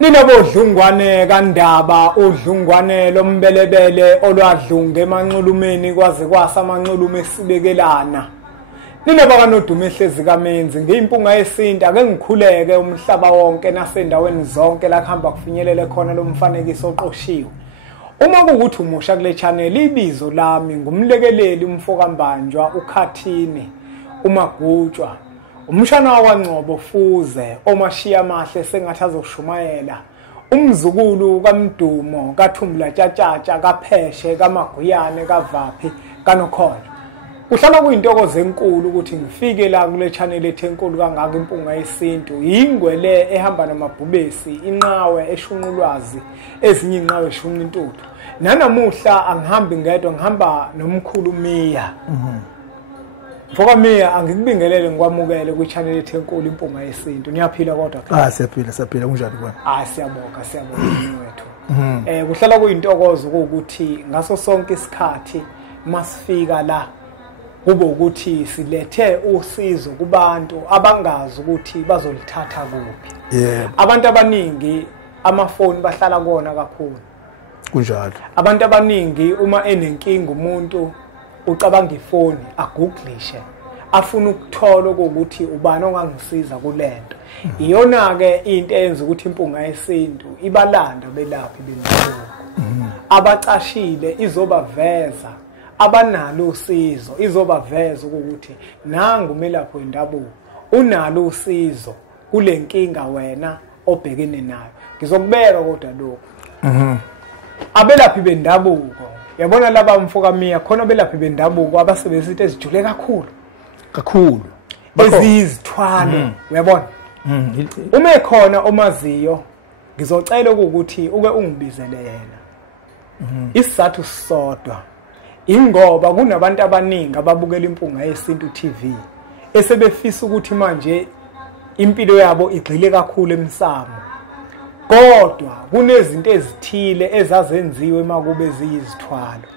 Ninabodlungwane kaNdaba udlungwane lombelebele olwadlunga emanxulumeni kwaze kwasa amanxulume esibekelana. Ninabaka nodumo ehlezi kaMenzi ngiyimpunga yesinta ake ngikhuleke umhlaba wonke nasendaweni zonke la kuhamba kufinyelele khona lo mfanekiso oqoshiwe. Uma kuukuthi umusha kule channel ibizo lami ngumlekeleli umfokambanjwa uKhathini uMagutshwa. Umshana wakwaNgcobo Fuze omashiya mahle sengathi azoshumayela. Umzukulu kaMdumo kaThumbula Tshatatsha kaPheshe kaMaguyane kaVaphi kaNokholo. Uhlala kuyintokozo enkulu ukuthi ngifike la kule channel ethenkulu kangaka impunga yesintu. Yingwele ehamba namabhubesi, inqawe eshunqulwazi, ezinye inqawe eshunqa intuthu. Nanamuhla angihambi ngedwa ngihamba nomkhulu Miya. Mfoka Miya angikubingelele ngikwamukele ku channel ethenkulu impunga yesintu. Niyaphila kodwa? Siyaphila kunjani kwena? Siyabonga wethu. Kuhlala kuyintokozo ukuthi ngaso sonke isikhathi masifika la kube ukuthi silethe usizo kubantu abangazi ukuthi bazolithatha kuphi. Abantu abaningi amafoni bahlala kona kakhulu. Kunjalo. Abantu abaningi uma enenkinga umuntu ucabanga ifoni agooglishe afuna ukuthola ukuthi ubani ongangisiza kulento. Iyona ke into eyenza ukuthi impunga yesintu ibalanda belaphi bendabuko. Abacashile izobaveza, abanalo usizo izobaveza ukuthi nangu umelaphi wendabuko unalo usizo kule nkinga wena obhekene nayo. Ngizokubeka kodwa lokho. Abelaphi bendabuko yabona laba mfoka Miya khona abelaphi bendabuko abasebenzisa ezijule kakhulu ezizithwalo uyabona. Uma ekhona omaziyo ngizocela ukuthi uke ungibizele yena. Isizathu sisodwa ingoba kunabantu abaningi ababukela impunga yesintu TV esebefisa ukuthi manje impilo yabo igxile kakhulu emsamo. Kodwa kunezinto ezithile ezazenziwe makube ziyizithwalo.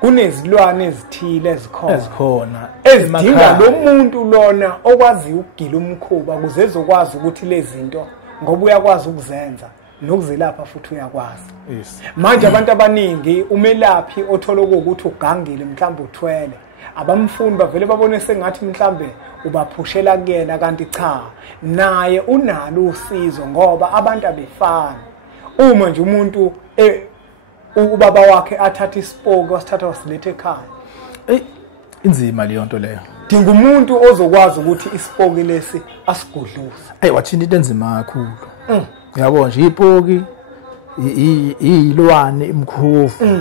Kunezilwane ezithile ezikhona ezidinga lo muntu lona okwazi ukugila umkhuba ukuze ezokwazi ukuthi lezi zinto ngoba uyakwazi ukuzenza nokuzelapha futhi uyakwazi. Manje abantu abaningi umelaphi othola ukuthi ugangile mhlawumbe uthwele abamfuni bavele babone sengathi mhlawumbe ubaphushela kuyena kanti cha naye unalo usizo ngoba abantu abefana. Uma nje umuntu ubaba wakhe athatha isipoki wasithatha wasilethe ekhaya inzima leyo nto leyo. Dinga umuntu ozokwazi ukuthi isipoki lesi asigudluze. Wathinta into enzima kakhulu. Uyabona nje ipoki iyilwane imkhovu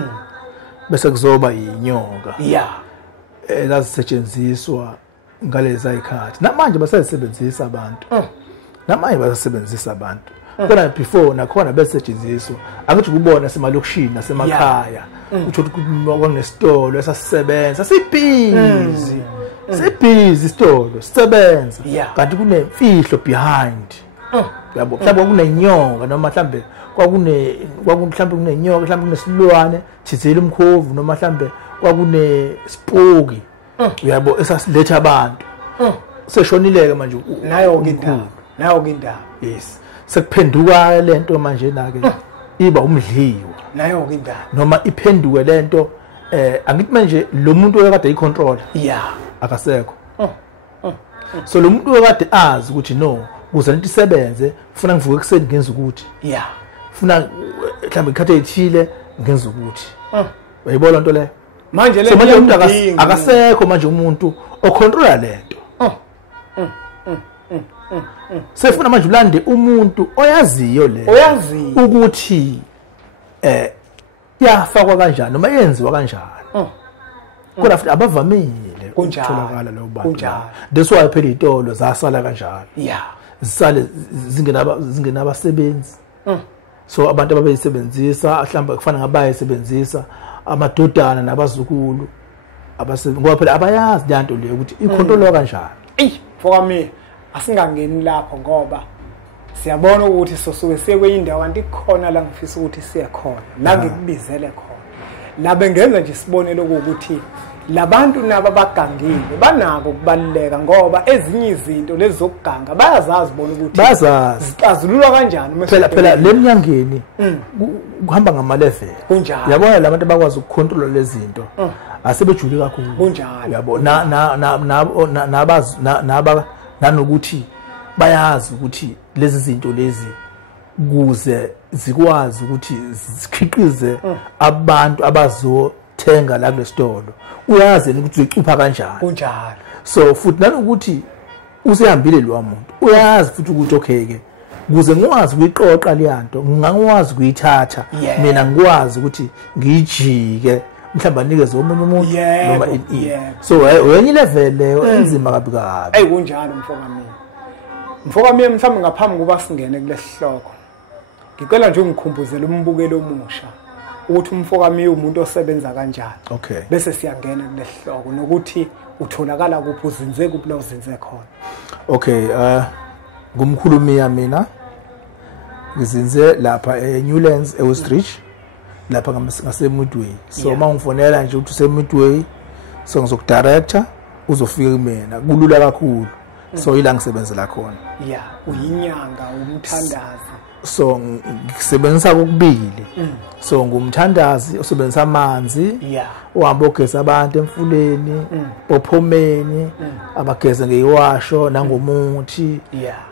bese kuzoba inyoka. Ezazisetshenziswa ngalezi ayikhathi namanje basayisebenzisa abantu. Kona before nakhona besetshenziswa akuthi kubona semalokishini nasemakhaya uthi kwakunesitolo esasisebenza sibhizi isitolo sisebenza kanti kunemfihlo behind. Yabo mhlawumbe kunenyoka noma mhlawumbe mhlawumbe kunenyoka mhlawumbe kunesilwane thizela umkhovu noma mhlawumbe kwakunesipoki uyabo esasiletha abantu seshonileke manje nayo ke indaba. Sekuphenduka lento manje nake iba umdliwa nayo ke indaba noma iphenduke lento angithi manje lo muntu okade icontrol akasekho. So lo muntu okade azi ukuthi no ukuze lento isebenze ufuna ngivuke ekseni ngenza ukuthi ufuna mhlawumbe ikhathe ethile ngenza ukuthi uyayibona lento le manje le umuntu akasekho manje umuntu ocontrola lento. Sefuna manje ulande umuntu oyaziyo le ukuthi yafakwa kanjani noma yenziwa kanjani. Kodwa futhi abavamile ukutholakala lo bantu. That's why phela izitolo zasala kanjalo. Zisale zingenabasebenzi. So abantu ababeyisebenzisa mhlawumbe kufana ngabayisebenzisa amadodana nabazukulu ngoba phela abayazi lento le ukuthi icontrolwa kanjani. Mfoka Miya asingangeni lapho ngoba siyabona ukuthi sosuke siye kweyindawo kanti khona la ngifisa ukuthi siye khona la ngikubizele khona. La bengenza nje sibonele ukuthi labantu nabo abagangile banako ukubaluleka ngoba ezinye izinto lezi zokuganga bayazazi bona ukuthi zixazululwa kanjani phela leminyangeni kuhamba ngama-level kunjalo yabona labantu abakwazi ukucontrol lezi zinto asebejule kakhulu kunjalo yabo nanokuthi bayazi ukuthi lezi zinto lezi kuze zikwazi ukuthi zikhiqize abantu abazothenga la kulesitolo uyazi ukuthi uyicupha kanjani kunjalo so futhi nanokuthi usehambile lo muntu uyazi futhi ukuthi okay ke kuze ngikwazi ukuyiqoqa leyanto ngingakwazi ukuyithatha mina ngikwazi ukuthi ngijike mhlawumbe anikeze omunye umuntu noma so wenye level leyo enzima kabi kabi kunjalo mfoka mina mhlawumbe ngaphambi kuba singene kulesihloko ngicela nje ungikhumbuzele umbukelo omusha ukuthi umfoka mina umuntu osebenza kanjani okay bese siyangena kulesihloko nokuthi utholakala kuphi uzinze kuphi la uzinze khona okay ngumkhulumi mina ngizinze lapha eNewlands eWestridge lapha ngaseMidway so mangifonela nje ukuthi useMidway so ngizokudirector uzofika kumina kulula kakhulu so ila ngisebenzela khona uyinyanga umthandazi so ngisebenzisa kokubili so ngumthandazi osebenzisa amanzi uhamba ogeza abantu emfuleni ophomeni abageza ngeyiwasho nangomuthi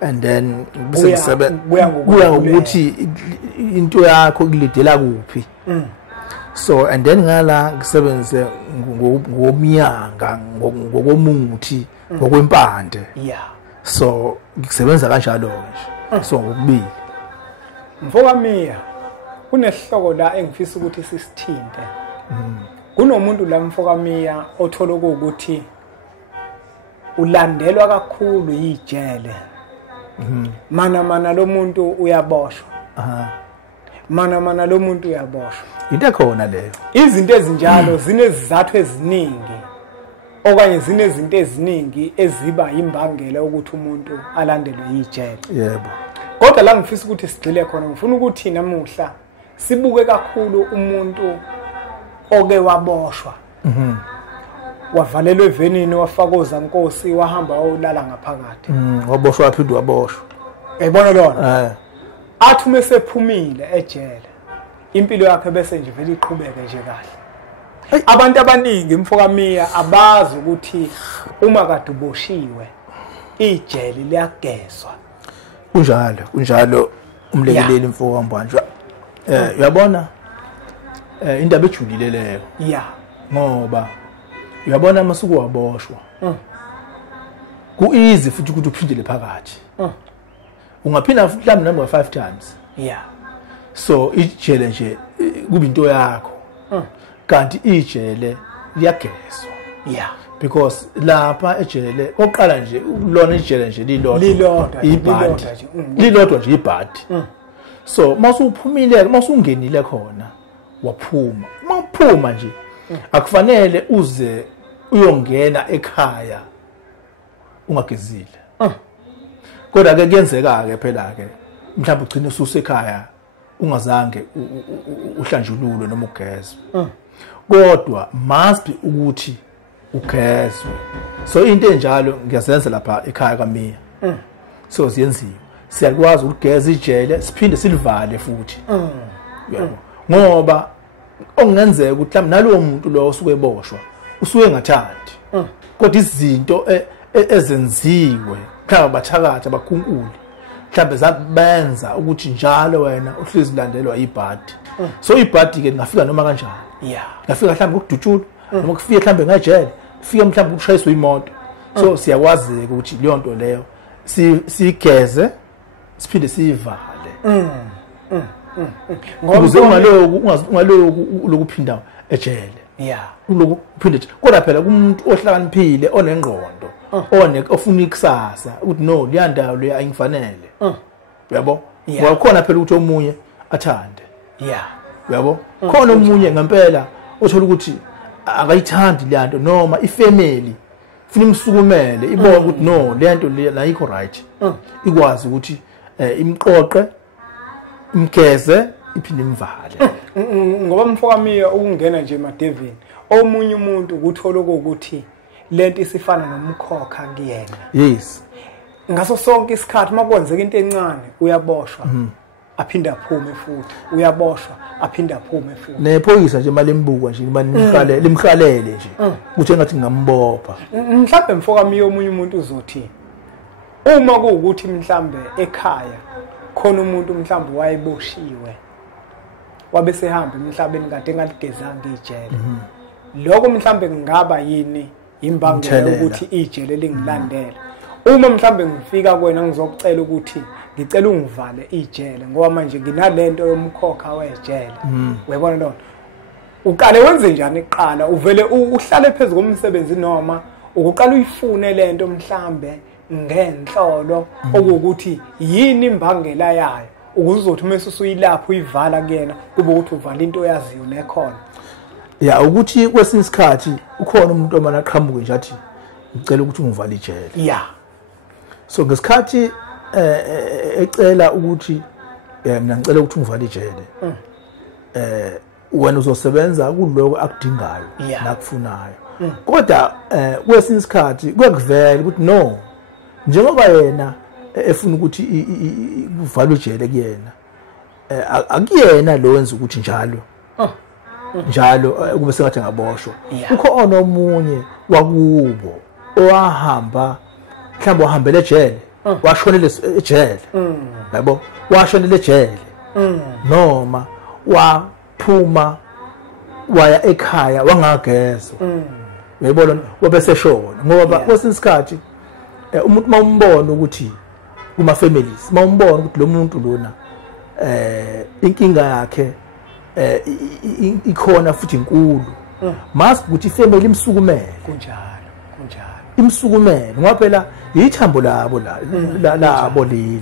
and then bese kuya ngokuthi into yakho kulidela kuphi so and then ngala ngisebenze ngomnyanga ngokomuthi ngokwempande so ngisebenza kanjalo nje so ngokubili mfoka Miya kunesihloko la engifisa ukuthi sisithinte kunomuntu la mfoka Miya othola ukuthi ulandelwa kakhulu yijele mana lo muntu uyaboshwa mana lo muntu uyaboshwa into khona leyo izinto ezinjalo zinezizathu eziningi okanye zinezinto eziningi eziba imbangela ukuthi umuntu alandelwe yijele yebo kodwa la ngifisa ukuthi sigcile khona ngifuna ukuthi namuhla sibuke kakhulu umuntu oke waboshwa wavalelwe evenini wafakoza inkosi wahamba olala ngaphakathi waboshwa phindwe waboshwa uyibona lona athi mesephumile ejele impilo yakhe bese nje vele iqhubeke nje kahle abantu abaningi mfoka Miya abazi ukuthi uma kade uboshiwe ijele liyagezwa kunjalo umlekeleli mfoka Mbanjwa uyabona indaba ejulile leyo ngoba uyabona masuku waboshwa ku-easy futhi ukuthi uphindele phakathi ungaphinda futhi mhlawumbe number 5 times so ijele nje kuba into yakho kanti ijele liyagezwa because lapha ejele oqala nje lona ijele nje lilodwa nje ibhadi so masuphumile masungenile khona waphuma maphuma nje akufanele uze uyongena ekhaya ungagezile kodwa ke kuyenzeka ke phela ke mhlawumbe ugcine ususekhaya ungazange uhlanjululwe noma ugezwe kodwa must be ukuthi ugezwe so into enjalo ngiyazenza lapha ekhaya kaMiya so siyenziwe siyakwazi ukugeza ijele siphinde silivale futhi ngoba okungenzeka ukuthi mhlawumbe nalowo muntu lo osuke eboshwa usuke ngathandi kodwa izinto ezenziwe mhlawumbe bathakatha bakhunkule mhlawumbe zabenza ukuthi njalo wena uhlezi landelwa ibhadi so ibhadi ke ngafika noma kanjani ngafika mhlawumbe ukudutshula noma kufike mhlawumbe ngejele fike mhlawumbe ukushayiswa imoto so siyakwazi ukuthi leyo nto leyo sigeze siphinde sivale ngoba ungaloku lokuphinda ejele uloku phinde kodwa phela kumuntu ohlakaniphile onengqondo ofuna ikusasa ukuthi no liyandawo le ayingifanele uyabo wakhona phela ukuthi omunye athande uyabo khona omunye ngempela othola ukuthi akayithandi lento noma ifamily funa imsukumele ibona ukuthi no lento le ayikho right ikwazi ukuthi imqoqe imgeze iphinde imvale ngoba mfoka Miya ukungena nje emadevini omunye umuntu ukuthola ukuthi lento isifana nomkhokha kuyena. Yes. Ngaso sonke isikhathi makwenzeka into encane uyaboshwa aphinda aphume futhi, uyaboshwa aphinda aphume futhi. Nephoyisa nje malimbuka nje limkhalele nje ukuthi engathi ngambopha. Mhlawumbe mfokami yomunye umuntu uzothi uma kuukuthi mhlambe ekhaya khona umuntu mhlambe wayeboshiwe wabe sehamba emhlabeni kade engaligezanga ijele. Lokho mhlambe ngaba yini imbangela ukuthi ijele lingilandele. Uma mhlambe ngifika kuwena ngizokucela ukuthi ngicela ungivale ijele ngoba manje nginalento yomkhokha wejele. Uyabona lo. Uqale wenze njani iqala uvele uhlale phezulu komsebenzi noma ukuqala uyifune lento mhlambe ngenhlolo okuthi yini imbangela yayo ukuzothi mase usuyilapha uyivala kuyena kube ukuthi uvala into oyaziyo nekhona. Ya ukuthi kwesinye isikhathi ukhona umuntu omana aqhamuke nje athi ngicela ukuthi ungivale ijele. Yeah. So ngesikhathi ecela ukuthi mina ngicela ukuthi ungivale ijele. Wena uzosebenza kuloko akudingayo nakufunayo. Kodwa kwesinye isikhathi kuyakuvela ukuthi no njengoba yena efuna ukuthi uvale ijele kuyena akuyena lo wenza ukuthi njalo kube sengathi ngaboshwa. Ukho onomunye wakubo owahamba mhlawumbe wahambele ejele washonele ejele yabo washonele ejele noma waphuma waya ekhaya wangagezwa uyayibona wabese shona ngoba kwesinye isikhathi umuntu mawumbona ukuthi kuma families mawumbona ukuthi lo muntu lona inkinga yakhe ikhona futhi inkulu must ukuthi ifamily imsukumele kunjalo imsukumele ngoba phela ithambo labo labo leli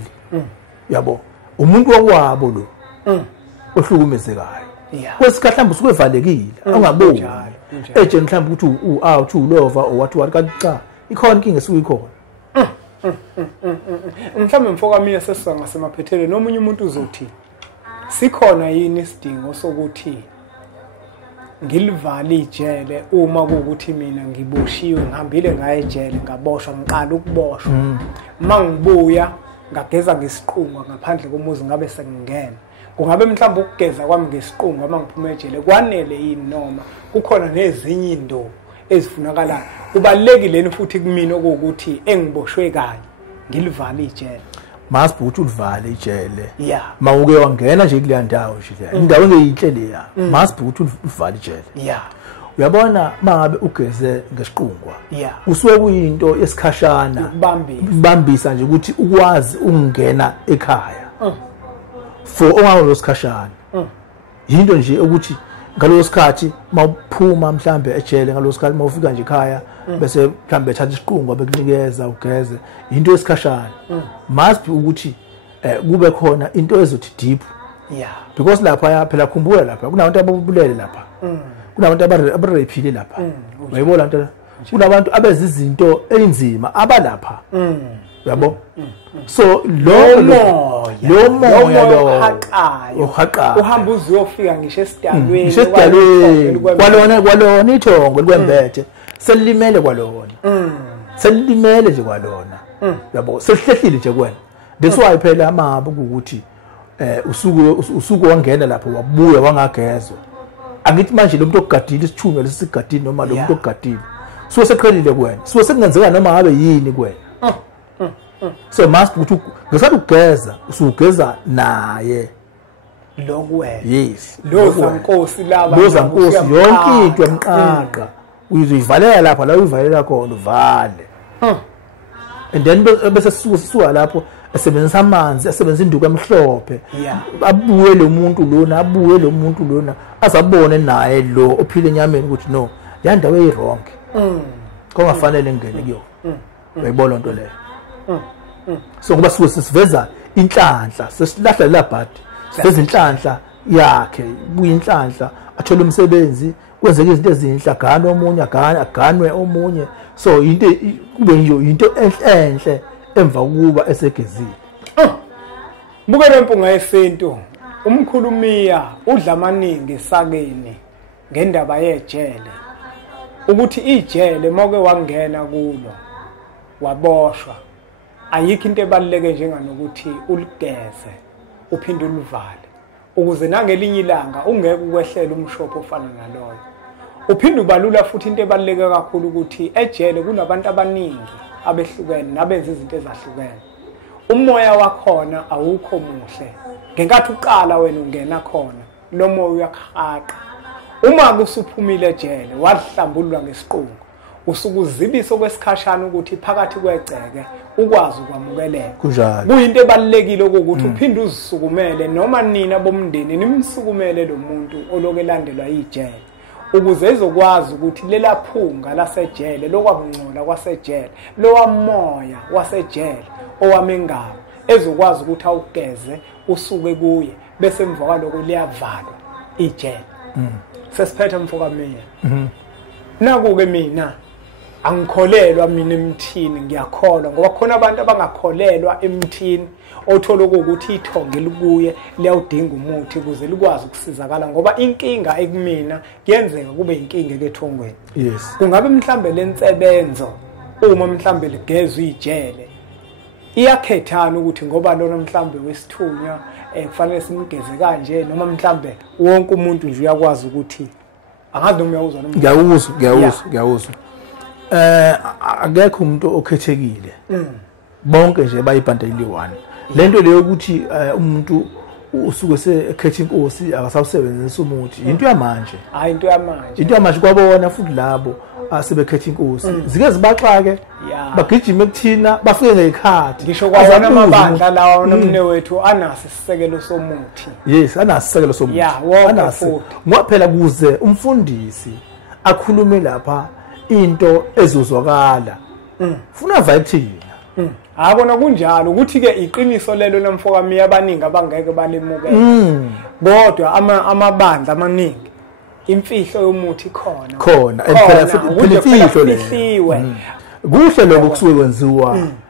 yabo umuntu wakwabo lo ohlukumezekayo kwesikhathi mhlawumbe usukevalekile angaboni eje mhlawumbe ukuthi ulova or what kanti cha ikhona inkinga esikuyikhona. Mhlawumbe mfokami sesisanga semaphethele nomunye umuntu uzothi sikhona yini isidingo sokuthi ngilivale ijele uma kuukuthi mina ngiboshiwe ngihambile ngaye ejele ngaboshwa ngiqala ukuboshwa mangibuya ngageza ngesiqunga ngaphandle komuzi ngabe sengingena kungabe mhlawumbe ukugeza kwami ngesiqunga mangiphuma ejele kwanele yini noma kukhona nezinye indo ezifunakala kubalekile futhi kumina ukuthi engiboshwe kanye ngilivale ijele masibhuthi ulivale ijele mawuke wangena nje kuleya ndawo nje indawo engeyinhle leya masibhuthi ulivale ijele uyabona mangabe ugeze ngesiqungwa usuke kuyinto yesikhashana ukubambisa nje ukuthi ukwazi ungena ekhaya for ongawo losikhashana into nje ukuthi ngalo sikhathi mawuphuma mhlambe ejele ngalo sikhathi mawufika nje ekhaya bese mhlambe ethatha isiqungo bekunikeza ugeze into yesikhashana must be ukuthi kube khona into ezothi deep because lapha phela khumbula lapha kunabantu ababulele lapha kunabantu abarepile lapha uyayibona nto kunabantu abezizinto einzima abalapha yabo so lo moya lo uhaqayo uhamba uziyofika ngisho esidalweni kwalona ithongo likwembethe selilimele kwalona selilimele nje kwalona yabo selihlehlile nje kwena that's why phela amabu ukuthi usuku wangena lapho wabuya wangagezwa angithi manje lo muntu ogadile isithunywa lesigadini noma lo muntu ogadile so seqhelile kwena so sekungenzeka noma ngabe yini kwena so must ukuthi ngesikhathi ugeza usugeza naye lokwena yes loza nkosi laba loza nkosi yonke into yamqaqa uyivalela lapha la uyivalela khona uvale and then bese sisuka lapho esebenzisa amanzi esebenzisa induku emhlophe abuye lo muntu lona azabone naye lo ophile enyameni ukuthi no ya ndawo eyirong kongafanele ngene kuyo uyayibona into leyo so kuba siveza inhlanhla sesilahla labhadi siveza inhlanhla yakhe buya inhlanhla athola umsebenzi kwenzeka izinto ezinhle agane omunye aganwe omunye so into kube into enhle emva kuba esegezile buke lempunga yesintu umkhulumiya udla amaningi esakeni ngendaba yejele ukuthi ijele moke wangena kulo waboshwa ayikho into ebaluleke njenganokuthi uligeze uphinde ulivale ukuze nangelinye ilanga ungeke ukwehlela umshopho ofana naloyo. Uphinde ubalula futhi into ebaluleke kakhulu ukuthi ejele kunabantu abaningi abehlukene nabenza izinto ezahlukene. Umoya wakhona awukho muhle. Ngenkathi uqala wena ungena khona lo moya uyakhaqha. Uma kusuphumile ejele wahlambulwa ngesiqungu usuku uzibisa kwesikhashana ukuthi phakathi kwegceke ukwazi ukwamukeleka. Kuyinto ebalekile ukuthi uphinde uzisukumele noma nina bomndeni nimsukumele lo muntu olokelandelwa ijele ukuze ezokwazi ukuthi lela phunga lasejele lokwabungcola kwasejele lowamoya wasejele owamengaba ezokwazi ukuthi awugeze usuke kuye bese emva kwaloko liyavalwa ijele. Sesiphethe mfoka mina. Naku-ke mina angikholelwa mina emthini ngiyakholwa ngoba khona abantu abangakholelwa emthini othola ukuthi ithonge likuye liyawudinga umuthi ukuze likwazi ukusizakala ngoba inkinga ekumina kuyenzeka kube inkinga ekethongweni. Yes. Kungabe mhlambe lensebenzo uma mhlambe ligezwe ijele iyakhethana ukuthi ngoba lona mhlambe wesithunywa kufanele simgeze kanje noma mhlambe wonke umuntu nje uyakwazi ukuthi angazi noma uyawuzwa noma ngiyawuzwa akekho umuntu okhethekile bonke nje bayibhandeliwana lento leyo ukuthi umuntu usuke sekhetha inkosi akasawusebenzisa umuthi into yamanje into yamanje kwabona futhi labo asebekhetha inkosi zike zibaxake bagijima ekuthina bafike ngekhathi ngisho kwabona amabandla lawo nomne wethu anaso isisekelo somuthi. Yes, anaso isisekelo somuthi anaso ngoba phela kuze umfundisi akhulume lapha into ezozwakala funa vathina akona kunjalo ukuthi ke iqiniso lelo namfoka mi abaningi abangeke balemukele kodwa amabandla amaningi imfihlo yomuthi khona phela imfihlo leyo kuhle lokho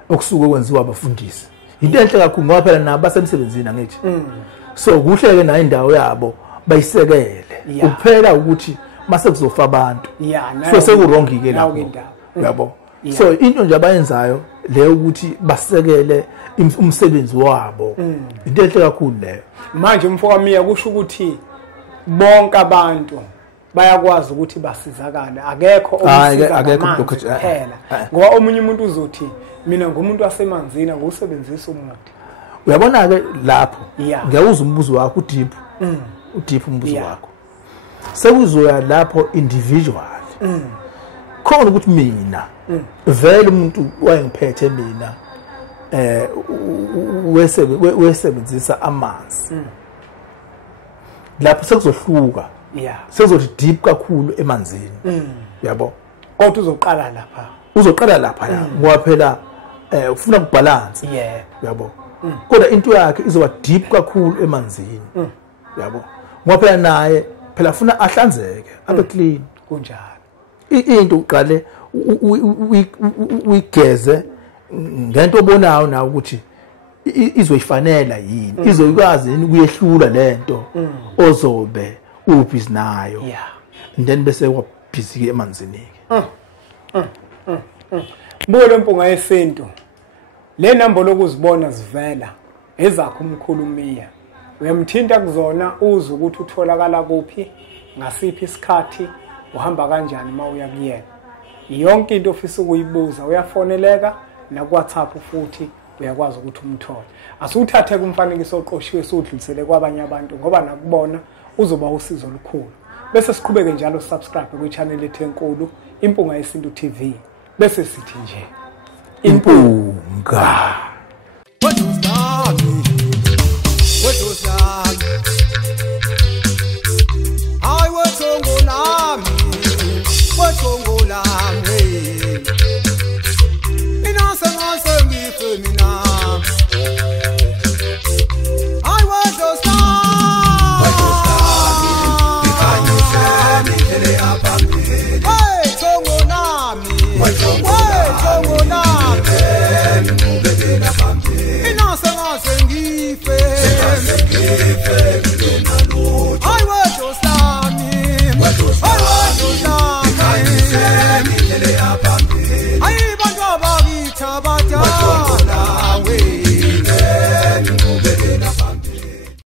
kusuke kwenziwa abafundisi into enhle kakhulu ngoba phela nabo basemsebenzini angithi so kuhle ke na indawo yabo bayisekele kuphela ukuthi mase kuzofa abantu so sekurongi ke lapho yabo. So into nje abayenzayo leyo ukuthi basekele umsebenzi wabo into enhle kakhulu leyo. Manje mfoka miya kusho ukuthi bonke abantu bayakwazi ukuthi basizakale akekho umuntu phela ngoba omunye umuntu uzothi mina ngumuntu wasemanzini ngusebenzisa umuthi. Uyabona ke lapho ngiyawuza umbuzo wakho udeep umbuzo wakho sekuzoya lapho individual khona ukuthi mina vele umuntu wayengiphethe mina wesebenzisa amanzi lapho sekuzohluka sekuzothi deep kakhulu emanzini yabo kodwa uzoqala lapha ngoba phela ufuna ukubalance yabo kodwa into yakhe izoba deep kakhulu emanzini yabo ngoba phela naye phela ufuna ahlanzeke abe clean kunjalo into uqale uyigeze ngento obonayo nawe ukuthi izoyifanela yini izokwazi yini ukuyehlula lento ozobe ubhizi nayo then bese wabhizike emanzini bulo lempunga yesintu le namba lokuzibona zivela ezakho umkhulumiya uyamthinta kuzona uze ukuthi utholakala kuphi ngasiphi isikhathi uhamba kanjani mawuya kuyena yonke into ofisa ukuyibuza uyafoneleka na WhatsApp futhi uyakwazi ukuthi umthole asuthathe kumfanekiso oqoshiwe sudlulisele kwabanye abantu ngoba nakubona uzoba usizo olukhulu bese siqhubeke njalo subscribe ku channel yethu enkulu Impunga Yesintu TV bese sithi nje impunga.